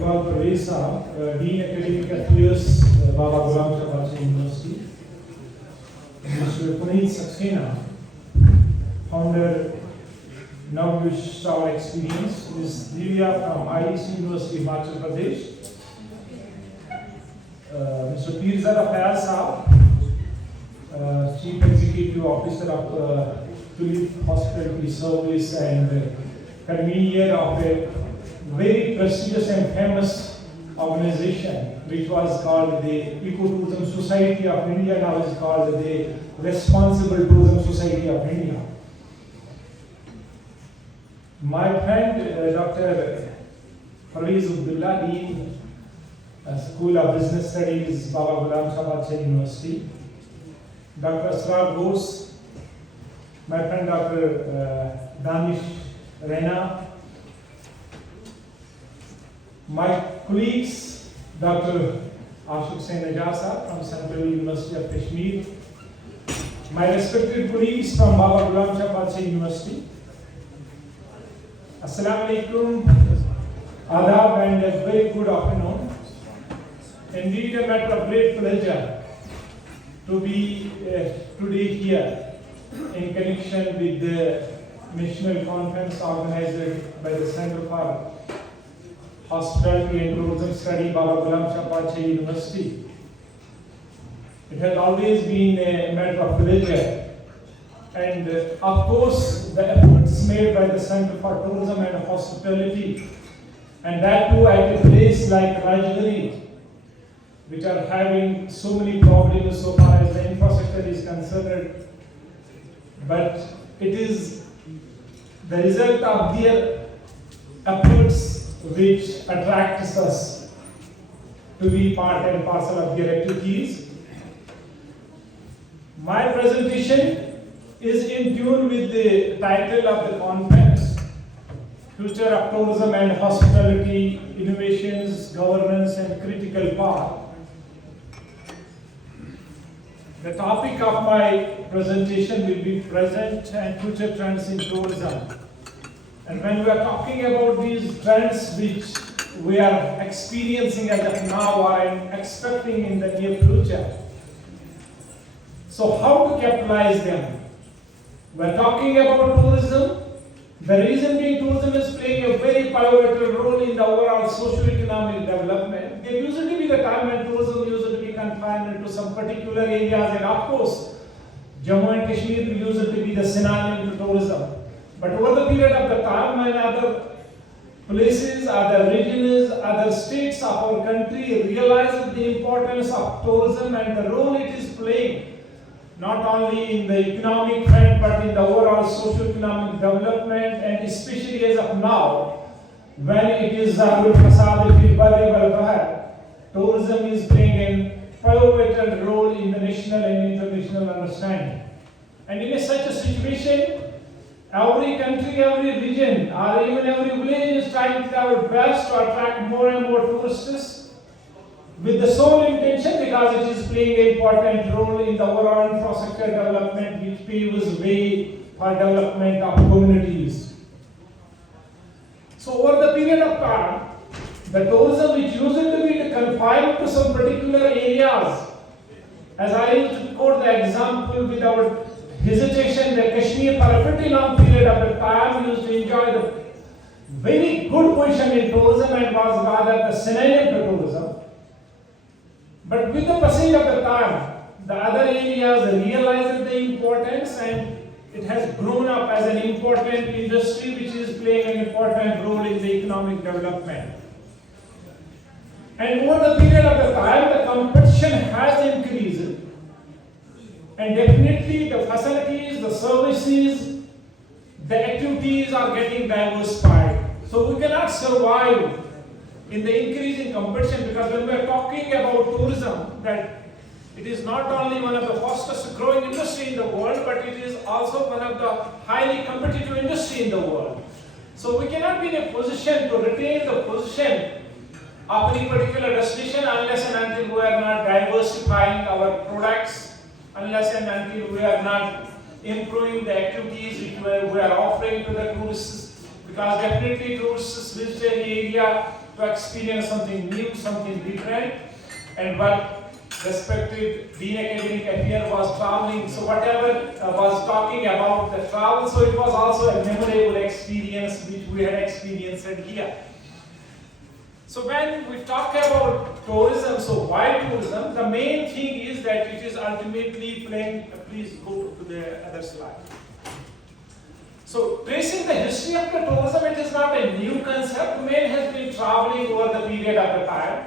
Iqbal Pradesh, Dean Academic Affairs, Baba Ghulam Shah Badshahi University. Mr. Puneet Saxena, founder, Novish Travel Experience. Ms. Divya from IEC University, Himachal Pradesh. Mr. Reyaz, Chief Executive Officer of Tulip Hospitality Service and convener of a very prestigious and famous organization which was called the Ecotourism Society of India, now is called the Responsible Tourism Society of India. My friend Dr. Reyaz, Dean, School of Business Studies, Baba Ghulam Shah Badshahi University. Dr. Asrar Ghosh, my friend Dr. Danish Rena, my colleagues Dr. Ashok Sen Najasa from Central University of Kashmir, my respected colleagues from Baba Ghulam Shah Badshahi University. Assalamu alaikum, adab and a very good afternoon. Indeed a matter of great pleasure to be today here in connection with the national conference organized by the Center for Hospitality and Tourism Study, Baba Ghulam Shah Badshahi University. It has always been a matter of pleasure, and of course the efforts made by the Center for Tourism and Hospitality, and that too at a place like Rajouri, which are having so many problems so far as the infrastructure is concerned, but it is the result of their efforts which attracts us to be part and parcel of their activities. My presentation is in tune with the title of the conference, Future of Tourism and Hospitality, Innovations, Governance and Critical Path. The topic of my presentation will be present and future trends in tourism. And when we are talking about these trends which we are experiencing as of now or expecting in the near future, so how to capitalize them? We are talking about tourism. The reason being tourism is playing a very pivotal role in the overall socio-economic development. There used to be the time when tourism used to be confined into some particular areas, and of course, Jammu and Kashmir used to be the synonym to tourism. But over the period of the time when other places, other regions, other states of our country realized the importance of tourism and the role it is playing, not only in the economic front but in the overall socio-economic development, and especially as of now, when it is tourism is playing a pivotal role in the national and international understanding. And in such a situation, every country, every region, or even every village is trying their best to attract more and more tourists, with the sole intention because it is playing an important role in the overall infrastructure development which paves way for development of communities. So over the period of time, the tourism which used to be confined to some particular areas, as I used to quote the example without hesitation, that Kashmir for a pretty long period of the time used to enjoy the very good position in tourism and was rather the synonym to tourism. But with the passage of the time, the other areas realized the importance, and it has grown up as an important industry which is playing an important role in the economic development. And over the period of the time, the competition has increased, and definitely the facilities, the services, the activities are getting diversified. So we cannot survive in the increasing competition, because when we are talking about tourism, that it is not only one of the fastest growing industry in the world, but it is also one of the highly competitive industry in the world. So we cannot be in a position to retain the position of any particular destination unless and until we are not diversifying our products, unless and until we are not improving the activities which we are offering to the tourists. because definitely tourists visit the area to experience something new, something different, and what respected Dean Academic Affairs was traveling, so whatever was talking about the travel, so it was also a memorable experience which we had experienced here. So when we talk about tourism, so why tourism? The main thing is that it is ultimately playing, please go to the other slide. So tracing the history of the tourism, it is not a new concept. Man has been traveling over the period of the time.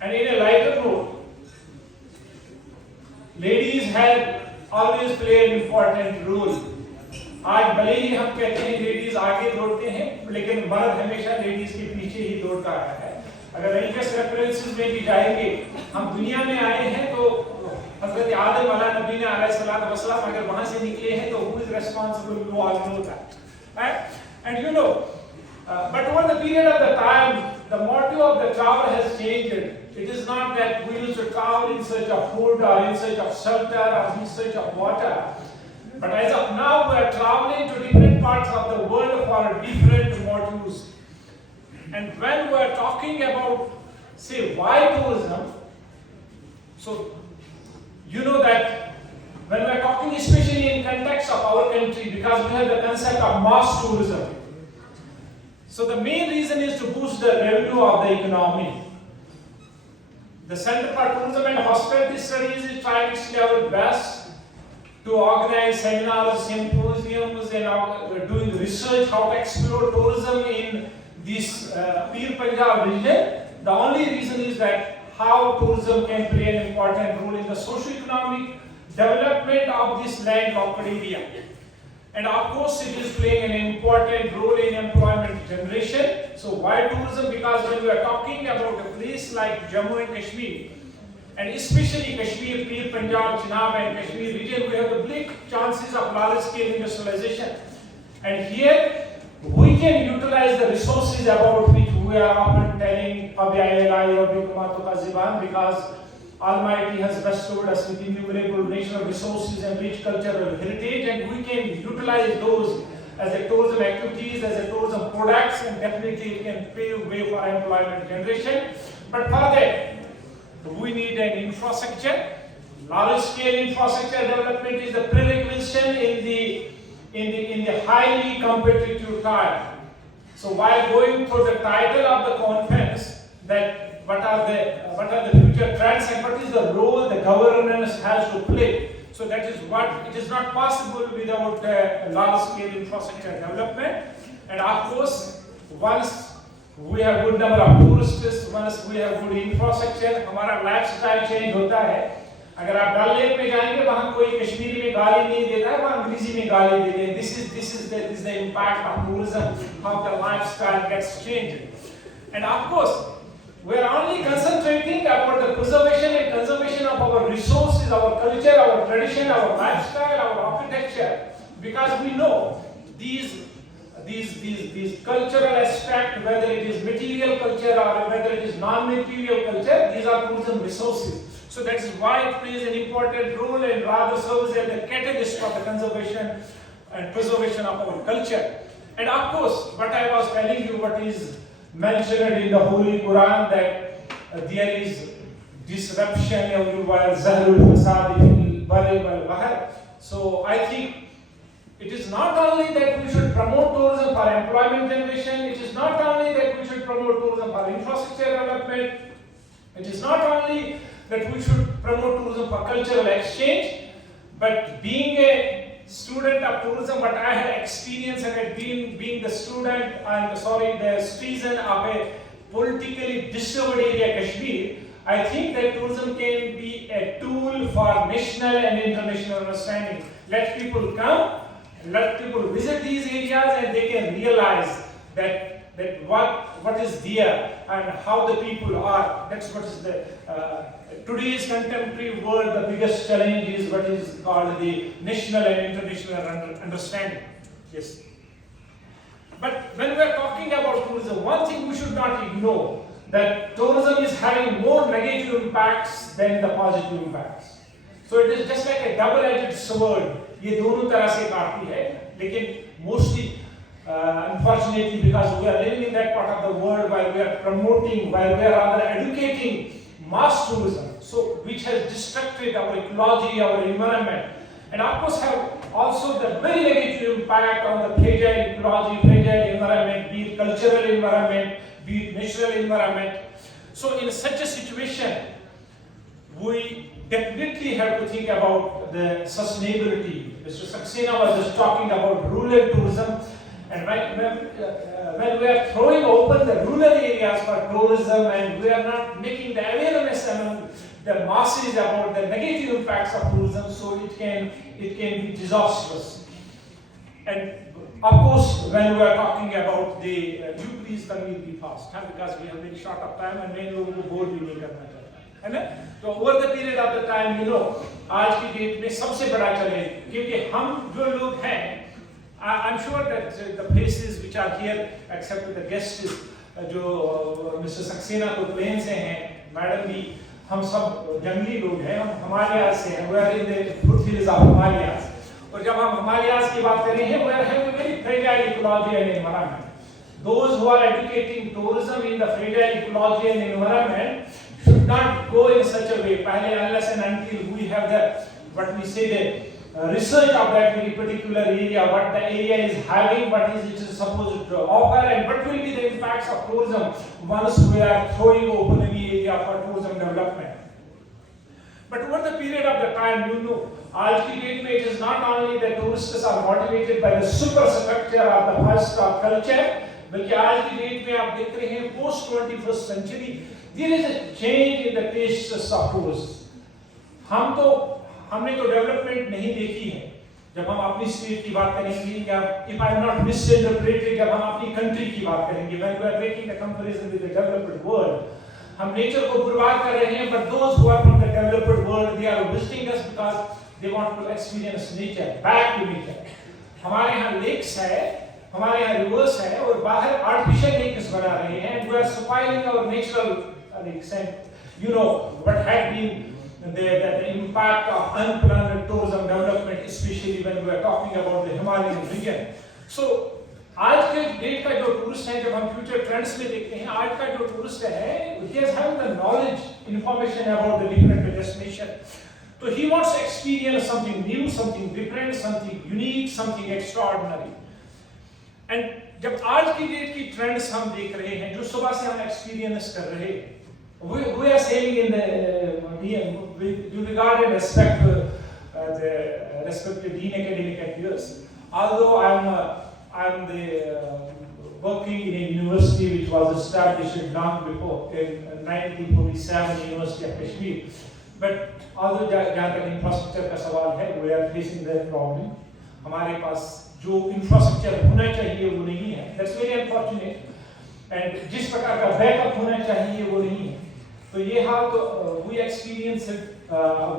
And in a lighter note, ladies have always played an important role. आज भले ही हम कहते हैं ladies आगे दौड़ते हैं, लेकिन मर्द हमेशा लेडीज के पीछे ही दौड़ता आया है. अगर रिलीजियस रेफरेंसेस में भी जाएंगे, हम दुनिया में आए हैं तो हजरत आदम अलैहिस्सलाम अगर वहां से निकले हैं तो who is responsible? You all know that, right? And you know, but over the period of the time, the motto of the travel has changed. It is not that we used to travel in search of food or in search of shelter or in search of water. But as of now, we are traveling to different parts of the world for different motives. And when we are talking about, say, why tourism, so you know that when we are talking especially in context of our country, because we have the concept of mass tourism. So the main reason is to boost the revenue of the economy. The Center for Tourism and Hospitality Studies is trying its level best to organize seminars, symposiums, and doing research how to explore tourism in this Pir Punjab region. The only reason is that how tourism can play an important role in the socio-economic development of this landlocked area. And of course, it is playing an important role in employment generation. So why tourism? Because when we are talking about a place like Jammu and Kashmir, and especially Kashmir, Pir Punjab, Chenab and Kashmir region, we have the big chances of large-scale industrialization. And here, we can utilize the resources about which we are often telling because Almighty has bestowed us with innumerable natural resources and rich cultural heritage, and we can utilize those as a tourism activities, as a tourism products, and definitely it can pave way for employment generation. But for that, we need an infrastructure. Large-scale infrastructure development is the prerequisite in the highly competitive time. So while going through the title of the conference, that what are the future trends and what is the role the governance has to play. So that is what it is not possible without large-scale infrastructure development. And of course, once we have good number of tourists, once we have good infrastructure, हमारा lifestyle change होता है. अगर आप डल lake में जाएंगे, वहाँ कोई कश्मीरी में गाली नहीं देता है, वहाँ अंग्रेजी में गाली देते हैं. This is the impact of tourism, how the lifestyle gets changed. And of course, we are only concentrating about the preservation and conservation of our resources, our culture, our tradition, our lifestyle, our architecture, because we know these cultural aspects, whether it is material culture or whether it is non-material culture, these are tourism resources. So that is why it plays an important role and rather serves as the catalyst for the conservation and preservation of our culture. And of course, what I was telling you, what is mentioned in the Holy Quran, that there is disruption everywhere. So I think it is not only that we should promote tourism for employment generation, it is not only that we should promote tourism for infrastructure development, it is not only that we should promote tourism for cultural exchange, but being a student of tourism, what I had experienced and being the student and the citizen of a politically disturbed area, Kashmir, I think that tourism can be a tool for national and international understanding. Let people come, let people visit these areas, and they can realize that what is there and how the people are. That's what is the today's contemporary world. The biggest challenge is what is called the national and international understanding. Yes. But when we are talking about tourism, one thing we should not ignore, that tourism is having more negative impacts than the positive impacts. So it is just like a double-edged sword. ये दोनों तरह से काटती है, लेकिन mostly Unfortunately, because we are living in that part of the world while we are promoting, while we are rather educating mass tourism, so which has destructed our ecology, our environment, and of course have also the very negative impact on the fragile ecology, fragile environment, be it cultural environment, be it natural environment. So in such a situation, we definitely have to think about the sustainability. Mr. Saxena was just talking about rural tourism, and when we are throwing open the rural areas for tourism and we are not making the awareness among the masses about the negative impacts of tourism, so it can be disastrous. And of course, when we are talking about the, you please convene be fast, because we have very short of time and many लोगों को bore भी नहीं करना चाहता है ना. तो over the period of the time, you know, आज की डेट में सबसे बड़ा चैलेंज, क्योंकि हम जो लोग हैं, I'm sure that the faces which are here, except the guests, जो Mr. Saxena तो प्लेन से हैं, मैडम भी, हम सब जंगली लोग हैं, हम हिमालय से हैं, we are in the foothills of Himalayas. और जब हम हिमालयास की बात कर रहे हैं, we are having a very fragile ecology and environment. Those who are educating tourism in the fragile ecology and environment should not go in such a way. पहले unless and until we have the, what we say, the research of that very particular area, what the area is having, what is it is supposed to offer, and what will be the impacts of tourism once we are throwing open any area for tourism development. But over the period of the time, you know, आज की date में it is not only that tourists are motivated by the superstructure of the five-star culture, बल्कि आज की date में आप देख रहे हैं post 21st century there is a change in the tastes of tourists. हमने तो डेवलपमेंट नहीं देखी है. जब हम अपनी स्टेट की बात करेंगे या if I am not misinterpreted, जब हम अपनी कंट्री की बात करेंगे, when we are making the comparison with the developed world, हम नेचर को बर्बाद कर रहे हैं. But those who are from the developed world, they are visiting us because they want to experience nature, back to nature. हमारे यहाँ lakes है, हमारे यहाँ rivers है, और बाहर artificial lakes बना रहे हैं. We are spoiling our natural lakes, and you know what had been the impact of unplanned tourism development, especially when we are talking about the Himalayan region. So आज के date का जो tourist है, जब हम फ्यूचर ट्रेंड्स में देखते हैं, आज का जो टूरिस्ट है, he has having the knowledge, information about the different destination. So he wants to experience something new, something different, something unique, something extraordinary. And जब आज की डेट की ट्रेंड्स हम देख रहे हैं, जो सुबह से हम एक्सपीरियंस कर रहे हैं, we are saying in the with regard and respect the respected dean academic affairs. Although I'm working in a university which was established long before in 1947, University of Kashmir. But although जहाँ तक infrastructure का सवाल है, we are facing that problem. हमारे पास जो infrastructure होना चाहिए वो नहीं है. That's very unfortunate. And जिस प्रकार का बैकअप होना चाहिए वो नहीं है. तो ये हाल तो we experience it.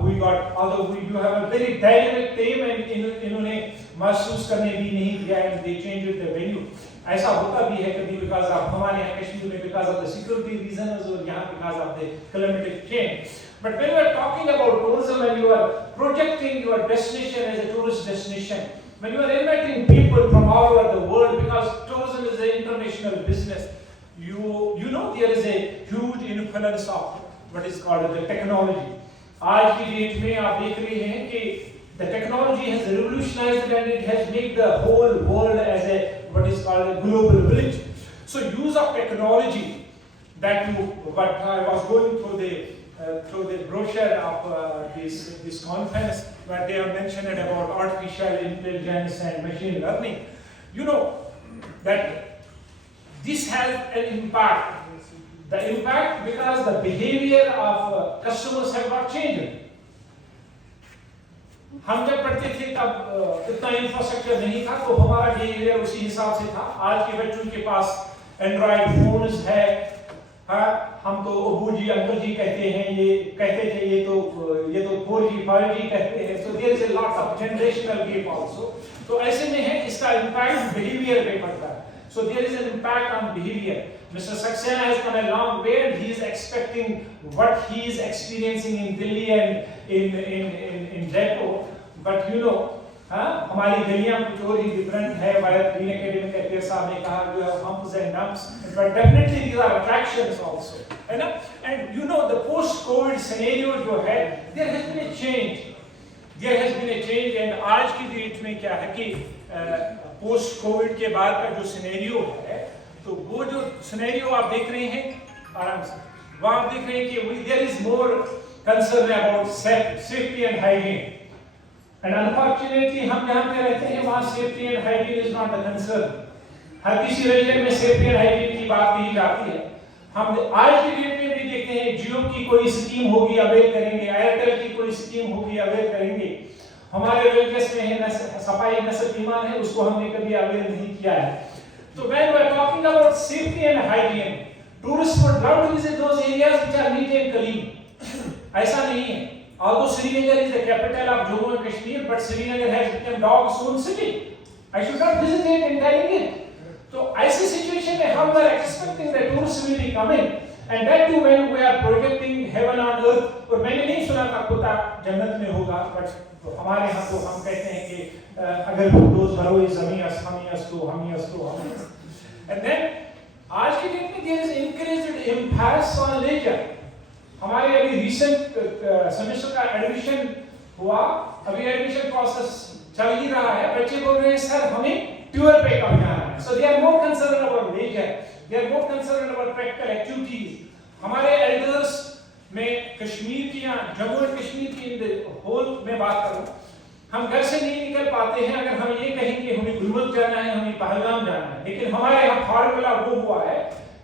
We got, although we do have a very dynamic team, and इन्होंने महसूस करने भी नहीं दिया, and they changed the venue. ऐसा होता भी है कभी because of हमारे यहाँ कश्मीर में because of the security reasons और यहाँ because of the climatic change. But when you are talking about tourism and you are projecting your destination as a tourist destination, when you are inviting people from all over the world, because tourism is an international business, you know there is a huge influence of what is called the technology. आज की date में आप देख रहे हैं कि the technology has revolutionized and it has made the whole world as a what is called a global village. So use of technology, that what I was going through the brochure of this conference, where they have mentioned about artificial intelligence and machine learning. You know that this has an impact. The impact because the behavior of customers have not changed. हम जब पढ़ते थे तब इतना infrastructure नहीं था, तो हमारा बिहेवियर उसी हिसाब से था. आज के बच्चों के पास एंड्रॉइड फोन्स है. हम तो अबू जी अंकल जी कहते हैं, ये कहते थे ये तो 4G 5G कहते हैं. So there is a lot of generational gap also. तो ऐसे में है इसका इम्पैक्ट बिहेवियर पे पड़ता है. So there is an impact on behavior. Mr. Saxena has come a long way, and he is expecting what he is experiencing in Delhi and in Jaipur. But you know, हाँ, हमारी गलियां कुछ और ही different है, wire green academy के पीर साहब ने कहा you have humps and dumps, but definitely these are attractions also, है ना? And you know the post-COVID scenario जो है, there has been a change. There has been a change and आज की डेट में क्या है कि पोस्ट कोविड के बाद का जो सिनेरियो है, तो वो जो सिनेरियो आप देख रहे हैं आराम से, वहाँ आप देख रहे हैं कि there is more concern about safety and hygiene. And unfortunately हम जहाँ पे रहते हैं वहाँ safety and hygiene is not a concern. हर किसी रीजन में safety and hygiene की बात की जाती है. हम आज की डेट में भी देखते हैं जियो की कोई स्कीम होगी अवेल करेंगे, एयरटेल की कोई स्कीम होगी अवेल करेंगे. हमारे रिलीजियस में है सफाई नस्ल ईमान है, उसको हमने कभी अवेल नहीं किया है. तो when we are talking about safety and hygiene, tourists would love to visit those areas which are neat and clean. ऐसा नहीं है. Although Srinagar is the capital of Jammu and Kashmir, but Srinagar has become dog's own city. I should not visit it and telling it. So ऐसी situation में हम are expecting that tourists will be coming, and that too when we are projecting heaven on earth. और मैंने नहीं सुना था कुत्ता जन्नत में होगा, but हमारे यहाँ तो हम कहते हैं कि अगर दोस्त भरो इस हमी अस. And then आज की डेट में there is increased emphasis on leisure. हमारे अभी रिसेंट सेमेस्टर का एडमिशन हुआ, अभी एडमिशन प्रोसेस चल ही रहा है. बच्चे बोल रहे हैं सर हमें टूर पे कब जाना है. So they are more concerned about leisure, they are more concerned about practical activities. हमारे एल्डर्स में कश्मीर की या जम्मू एंड कश्मीर की होल में बात करूं, हम घर से नहीं निकल पाते हैं अगर हम ये कहेंगे हमें गुलमर्ग जाना है, हमें पहलगाम जाना है. लेकिन हमारे यहाँ फार्मूला वो हुआ है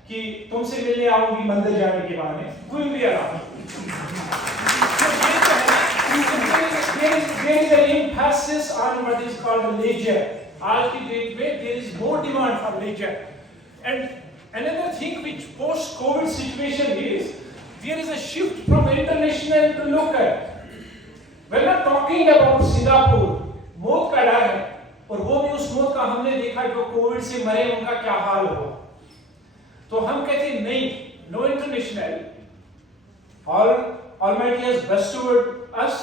कि तुमसे मिलने आऊंगी मंदिर जाने के बहाने, कोई भी आराम. There is an emphasis on what is called leisure. आज की डेट में there is more demand for leisure. And another thing which post-COVID situation is, there is a shift from international to local. We're not talking about Singapore. मौत का डर है, और वो भी उस मौत का हमने देखा जो कोविड से मरे उनका क्या हाल हुआ. तो हम कहते हैं नहीं, no international. Almighty has bestowed us.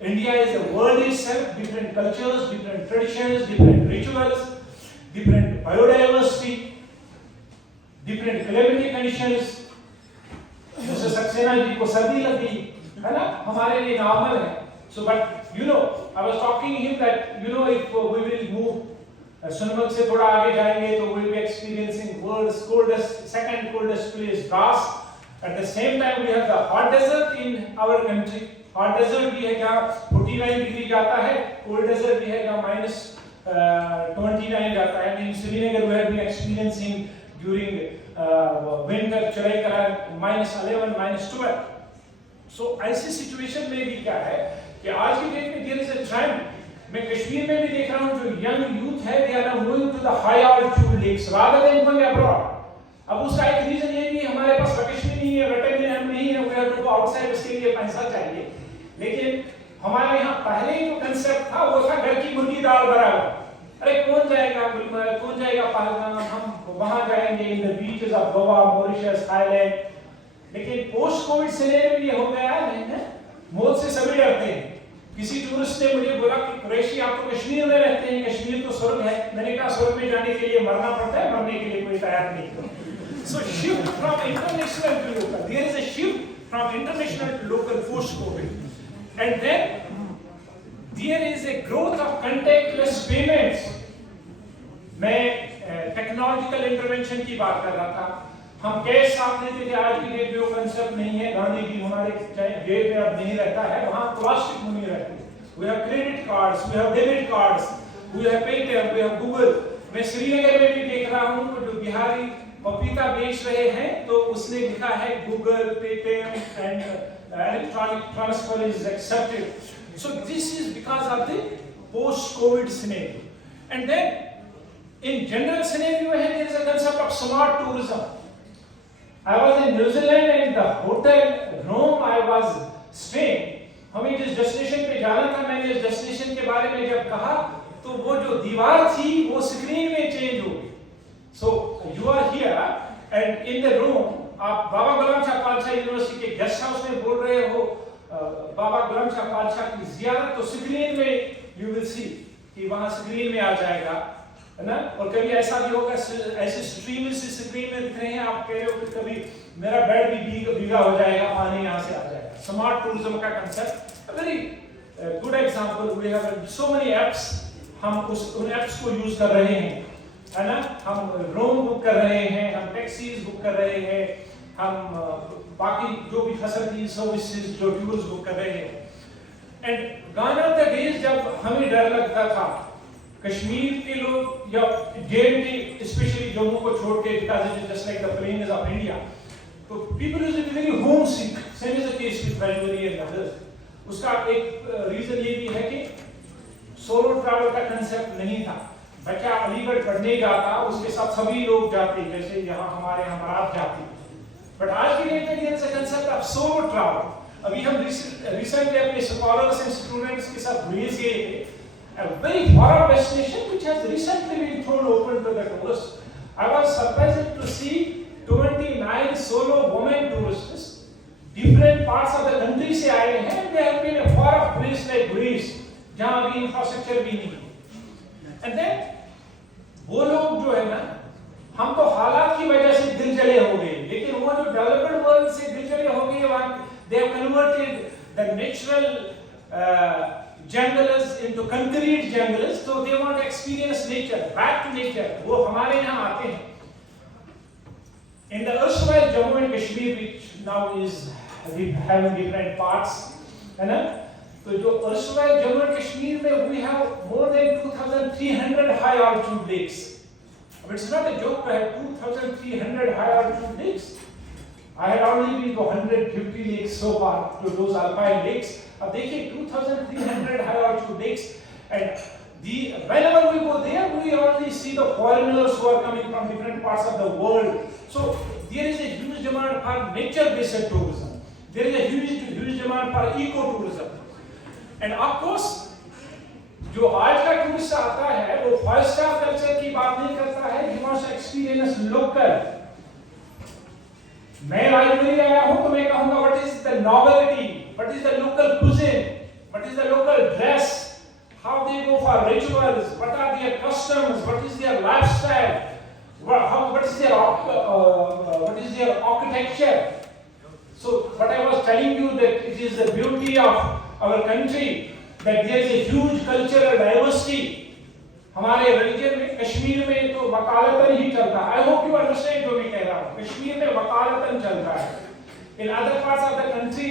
India is a world itself, different cultures, different traditions, different rituals, different biodiversity, different climatic conditions. जैसे सक्सेना जी को सर्दी लगी है ना, हमारे लिए नॉर्मल है. So but you know, I was talking to him that you know if we will move सुनमर्ग से थोड़ा आगे जाएंगे तो we'll be experiencing world's coldest, second coldest place, Drass. At the same time we have the hot desert in our country. Hot desert भी है जहाँ 49 degree जाता है, cold desert भी है जहाँ -29 जाता है. In Srinagar we have been experiencing during winter चढ़ाई करा -11, -12. So ऐसी situation में भी क्या है कि आज की डेट में there is a trend. मैं कश्मीर में भी देख रहा हूँ जो यंग यूथ है, they are moving to the high altitude lakes rather than going abroad. अब उसका एक रीजन ये भी हमारे पास वेकेशन नहीं है, वेटेरिन नहीं है, we have to go outside, उसके लिए पैसा चाहिए. लेकिन हमारे यहाँ पहले जो कंसेप्ट था वो था घर की मुर्गी दाल बराबर. अरे कौन जाएगा गुलमर्ग, कौन जाएगा पहलगाम, हम वहाँ जाएंगे in the beaches of Goa, Mauritius, Thailand. लेकिन पोस्ट कोविड सिनेरियो ये हो गया है, मौत से सभी डरते हैं. किसी टूरिस्ट ने मुझे बोला कि कुरैशी आप तो कश्मीर में रहते हैं, कश्मीर तो स्वर्ग है. मैंने कहा स्वर्ग में जाने के लिए मरना पड़ता है, मरने के लिए कोई तैयार नहीं. So shift from international to local. There is a shift from international to local post COVID. And then there is a growth of contactless payments. मैं टेक्नोलॉजिकल इंटरवेंशन की बात कर रहा था. हम कैश साथ लेते थे, आज की डेट में वो कंसेप्ट नहीं है. गांधी जी हमारे जेब में अब नहीं रहता है, वहाँ प्लास्टिक मनी रहती है. We have credit cards, we have debit cards, we have Paytm, we have Google. मैं श्रीनगर में भी देख रहा हूँ जो बिहारी पपीता बेच रहे हैं तो उसने लिखा है Google, Paytm and electronic transfer is accepted. So this is because of the post-COVID scenario. And then in general scenario there is a concept of smart tourism. I was in New Zealand and the hotel room I was staying, हमें जिस destination पे जाना था, मैंने इस destination के बारे में जब कहा तो वो जो दीवार थी वो स्क्रीन में चेंज हो गई. So you are here and in the room आप बाबा गुलाम शाह पातशाह यूनिवर्सिटी के गेस्ट हाउस में बोल रहे हो बाबा गुलाम शाह पातशाह की ज़ियारत, तो स्क्रीन में you will see कि वहां स्क्रीन में आ जाएगा, है ना। और कभी ऐसा भी होगा, ऐसे स्ट्रीम से स्क्रीन में दिख रहे हैं, आप कह रहे हो कि कभी मेरा बेड भी भीगा हो जाएगा, पानी यहाँ से आ जाएगा। स्मार्ट टूरिज्म का concept very good example. We have so many apps, हम उन एप्स को यूज कर रहे हैं, है ना। हम रूम बुक कर रहे हैं, हम टैक्सीज बुक कर रहे हैं, हम बाकी जो भी फैसिलिटी सर्विसेज जो टूर्स बुक कर रहे हैं। And gone are the days जब हमें डर लगता था, कश्मीर के लोग या JNK स्पेशली जम्मू को छोड़ के, because it is just like the plain is of India, तो people used to be very home sick, same is the case with Rajouri and others. उसका एक रीजन ये भी है कि सोलो ट्रैवल का कंसेप्ट नहीं था। बच्चा अलीगढ़ पढ़ने जाता, उसके साथ सभी लोग जाते, जैसे यहाँ हमारे यहाँ बारात जाती। बट आज की डेट में there is a concept of solo travel. अभी हम रिसेंटली अपने स्कॉलर्स एंड स्टूडेंट्स के साथ रेज गए थे, a very far destination which has recently been thrown open to the tourists. I was surprised to see 29 solo women tourists, different parts of the country से आए हैं, and they have been a far off place like Greece, जहाँ अभी infrastructure भी नहीं। And then वो लोग जो है ना, हम तो हालात की वजह से दिल जले हो गए, लेकिन वो जो डेवलप्ड वर्ल्ड से दिल जले हो गए, वहाँ they have converted the natural jungles into concrete jungles, so they want to experience nature, back to nature. वो हमारे यहाँ आते हैं। In the erstwhile Jammu and Kashmir, which now is having different parts, है ना, तो जो erstwhile Jammu and Kashmir में we have more than 2,300 high altitude lakes. It's not a joke to have 2,300 high altitude lakes. I had already been to 150 lakes so far, to those alpine lakes. अब देखिए 2,300 high altitude lakes, and whenever we go there, we only see the foreigners who are coming from different parts of the world. So there is a huge demand for nature-based tourism. There is a huge demand for eco-tourism. And of course, जो आज का tourist आता है, वो 5-star culture की बात नहीं करता है, he wants to experience local. मैं राजौरी आया हूँ तो मैं कहूँगा what is the novelty, what is the local cuisine, what is the local dress, how they go for rituals, what are their customs, what is their lifestyle, what is their architecture. So what I was telling you, that it is the beauty of our country, that there is a huge cultural diversity. हमारे religion में, कश्मीर में तो वकालतन ही चलता है। I hope you understand जो मैं कह रहा हूँ। कश्मीर में वकालतन चलता है। In other parts of the country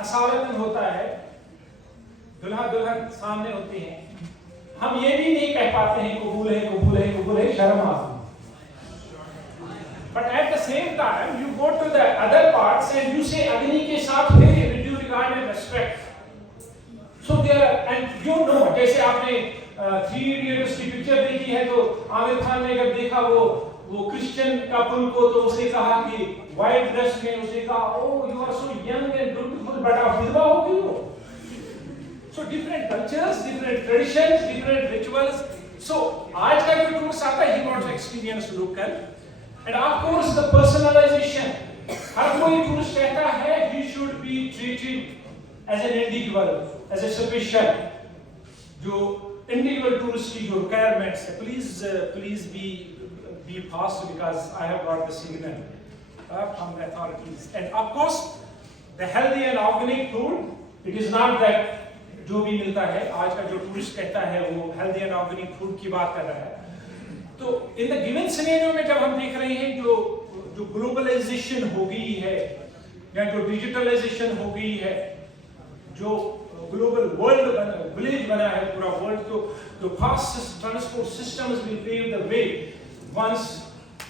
असालतन होता है, दुल्हा दुल्हन सामने होते हैं। हम ये भी नहीं कह पाते हैं कबूल है, कबूल है, कबूल है, शर्म आती है। But at the same time, you go to the other parts and you say अग्नि के साथ फिर with due regard and respect. So there are, and you know, जैसे आपने 3 Idiots की पिक्चर देखी है, तो आमिर खान ने जब देखा वो क्रिश्चियन कपल को, तो उसने कहा कि व्हाइट ड्रेस में, उसने कहा oh you are so young and beautiful, but आप विधवा हो गई हो। So different cultures, different traditions, different rituals. So आज का जो टूरिस्ट आता है, he wants to experience local, and of course the personalization. हर कोई टूरिस्ट कहता है he should be treated as an individual, as a special. जो individual tourist की जो requirements है, please be fast because I have got the signal from the authorities. And of course the healthy and organic food, it is not that जो भी मिलता है, आज का जो टूरिस्ट कहता है वो healthy and organic food की बात कर रहा है। तो in the given scenario में जब हम देख रहे हैं जो globalization हो गई है, या जो digitalization हो गई है, जो ग्लोबल वर्ल्ड विलेज बना है पूरा वर्ल्ड, तो fast transport systems will pave the way. Once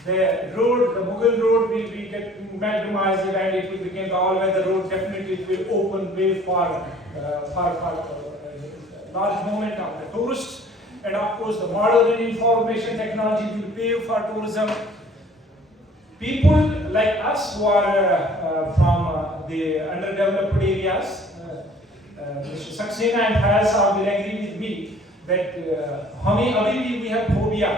the road, the Mughal road will be get magnified and it will become the all weather road, definitely it will open way for large movement of the tourists, and of course the modern information technology will pave for tourism. People like us who are from the underdeveloped areas, Mr. Saxena and Reyaz will agree with me that हमें अभी भी we have phobia।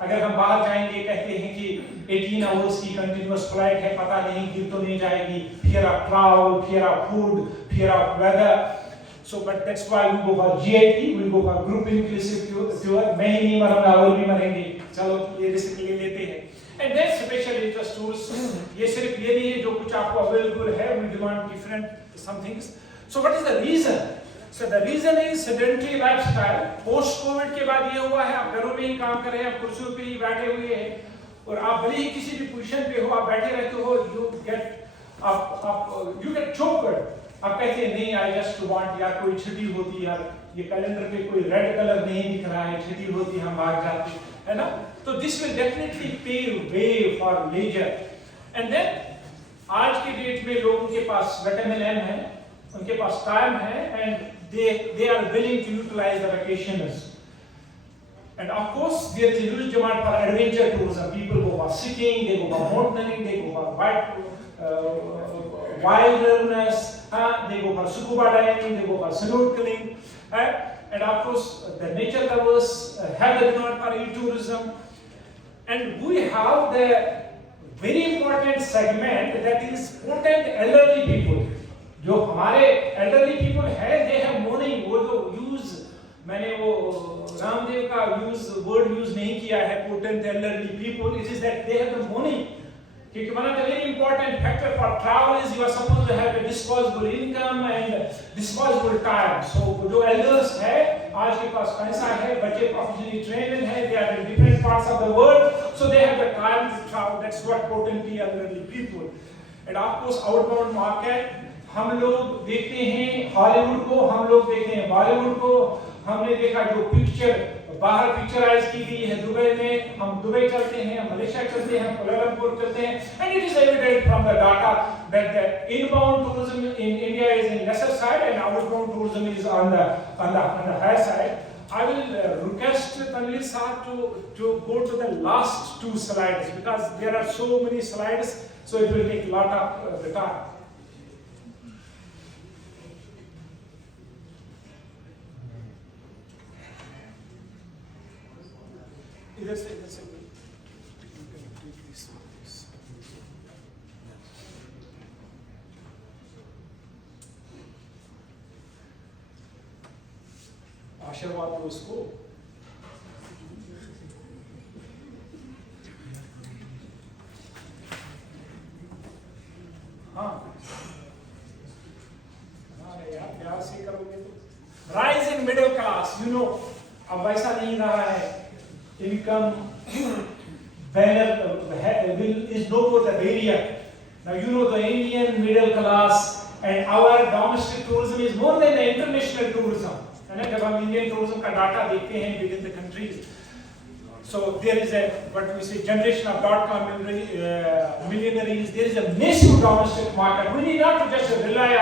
अगर हम बाहर जाएंगे, कहते हैं कि 18 hours की continuous flight है, पता नहीं गिर तो नहीं जाएगी, fear of travel, fear of food, fear of weather। So, but that's why we go for GIT, we go for group inclusive tour. मैं ही नहीं मरूंगा और भी मरेंगे, चलो ये रिस्क ले लेते हैं. And then special interest tours. ये सिर्फ ये नहीं है जो कुछ आपको available है. We demand different some things. So what is the reason? So the reason is sedentary lifestyle. Post COVID के बाद ये हुआ है, आप घरों में ही काम कर रहे हैं, आप कुर्सियों पे ही बैठे हुए हैं, और आप भले ही किसी भी पोजीशन पे हो, आप बैठे रहते हो, you get choked. आप कहते हैं नहीं, आई जस्ट वांट, यार कोई छुट्टी होती, यार ये कैलेंडर पे कोई रेड कलर नहीं दिख रहा है, छुट्टी होती हम भाग जाते, है ना. तो this will definitely pave way for leisure. And then आज के डेट में लोगों के पास विटामिन एम है, उनके पास टाइम है, and they are willing to utilize the vacations. And of course there is a huge demand for adventure tourism. People go for skiing, they go for mountaineering, they go for wilderness, they go for scuba diving, they go for snorkeling, and of course the nature lovers have the demand for e-tourism. And we have the very important segment, that is potent elderly people. जो हमारे elderly people है, they have mourning. वो जो use, मैंने वो रामदेव का word use नहीं किया है, potent elderly people, it is that they have the mourning. क्योंकि one of the very important factor for travel is you are supposed to have a disposable income and disposable time. So जो elders है, आज के पास पैसा है, बच्चे professionally trained हैं, they are in different parts of the world, so they have the time to travel. That's what potently elderly people. And of course outbound market, हम लोग देखते हैं हॉलीवुड को, हम लोग देखते हैं बॉलीवुड को. हमने देखा जो पिक्चर बाहर पिक्चराइज की गई है दुबई में, हम दुबई चलते हैं, मलेशिया चलते हैं, कोलंबो चलते हैं, and it is evident from the data that the inbound tourism in India is in lesser side and outbound tourism is on the higher side. I will request Tanvir sir to go to the last two slides because there are so many slides, so it will take a lot of the time. इधर से आशीर्वाद दो उसको. हाँ यार प्यार से करोगे तो. Rise in middle class, you know, अब वैसा नहीं रहा है. Income banner is no more the barrier. Now you know the Indian middle class and our domestic tourism is more than the international tourism. है ना, जब हम Indian tourism का डाटा देखते हैं within the countries, so there is a what we say generation of .com millionaires. There is a massive domestic market. We need not to just rely on